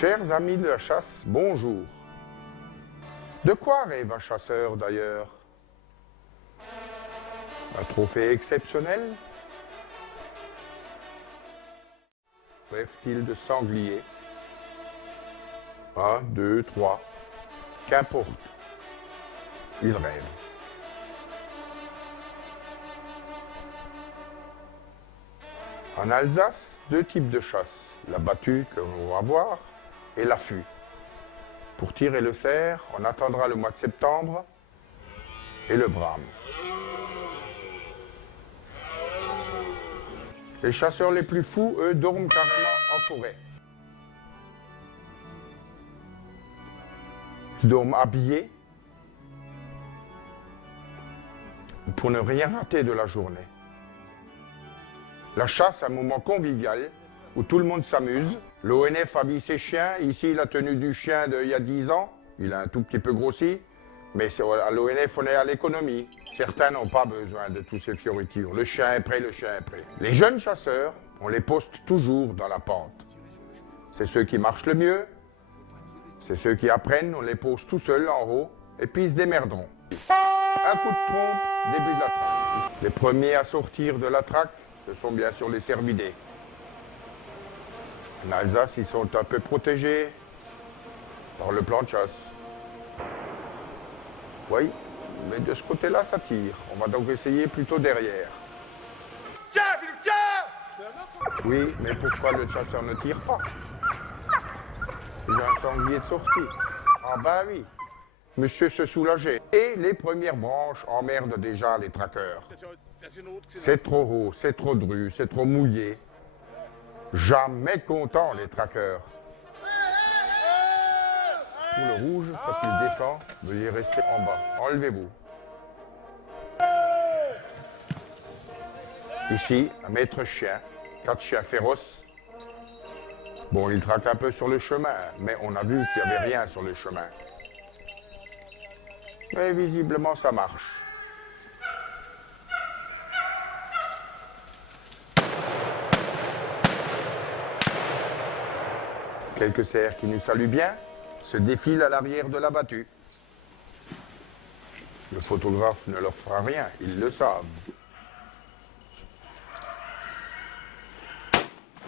Chers amis de la chasse, bonjour. De quoi rêve un chasseur d'ailleurs? Un trophée exceptionnel? Rêve-t-il de sanglier? 1, 2, 3, qu'importe. Il rêve. En Alsace, deux types de chasse. La battue que l'on va voir et l'affût. Pour tirer le cerf, on attendra le mois de septembre et le brame. Les chasseurs les plus fous, eux, dorment carrément en forêt. Ils dorment habillés pour ne rien rater de la journée. La chasse, un moment convivial où tout le monde s'amuse. L'ONF habille ses chiens. Ici, la tenue du chien d'il y a 10 ans. Il a un tout petit peu grossi. Mais à l'ONF, on est à l'économie. Certains n'ont pas besoin de toutes ces fioritures. Le chien est prêt, le chien est prêt. Les jeunes chasseurs, on les poste toujours dans la pente. C'est ceux qui marchent le mieux. C'est ceux qui apprennent, on les pose tout seuls en haut. Et puis ils se démerderont. Un coup de trompe, début de la traque. Les premiers à sortir de la traque, ce sont bien sûr les cervidés. En Alsace, ils sont un peu protégés par le plan de chasse. Oui, mais de ce côté-là, ça tire. On va donc essayer plutôt derrière. Tiens, Philippe, tiens! Oui, mais pourquoi le chasseur ne tire pas? Il y a un sanglier de sortie. Ah ben oui. Monsieur se soulageait. Et les premières branches emmerdent déjà les traqueurs. C'est trop haut, c'est trop dru, c'est trop mouillé. Jamais contents les traqueurs. Pour le rouge, quand il descend, veuillez rester en bas. Enlevez-vous. Ici, un maître chien, 4 chiens féroces. Bon, il traque un peu sur le chemin, mais on a vu qu'il n'y avait rien sur le chemin. Mais visiblement, ça marche. Quelques cerfs qui nous saluent bien se défilent à l'arrière de la battue. Le photographe ne leur fera rien, ils le savent.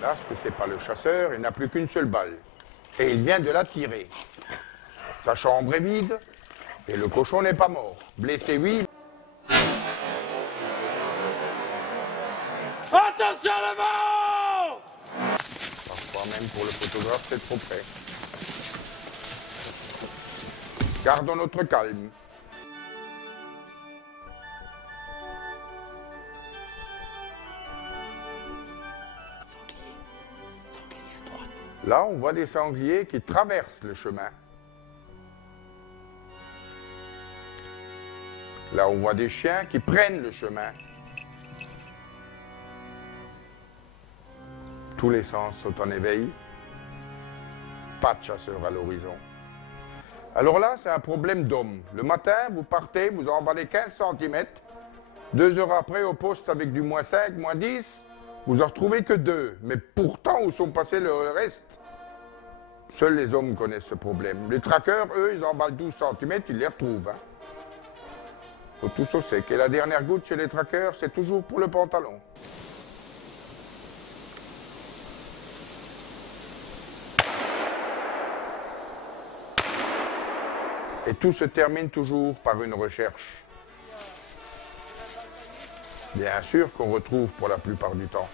Là, ce que c'est pas le chasseur, il n'a plus qu'une seule balle. Et il vient de la tirer. Sa chambre est vide et le cochon n'est pas mort. Blessé, oui. Attention le vent! Parfois même pour le photographe, c'est trop près. Gardons notre calme. Là, on voit des sangliers qui traversent le chemin. Là, on voit des chiens qui prennent le chemin. Tous les sens sont en éveil. Pas de chasseur à l'horizon. Alors là, c'est un problème d'homme. Le matin, vous partez, vous emballez 15 cm. 2 heures après, au poste avec du -5, -10, vous en retrouvez que 2. Mais pourtant, où sont passés le reste? Seuls les hommes connaissent ce problème. Les traqueurs, eux, ils emballent 12 cm, ils les retrouvent. Hein. Faut tous au sec. Et la dernière goutte chez les traqueurs, c'est toujours pour le pantalon. Et tout se termine toujours par une recherche. Bien sûr qu'on retrouve pour la plupart du temps.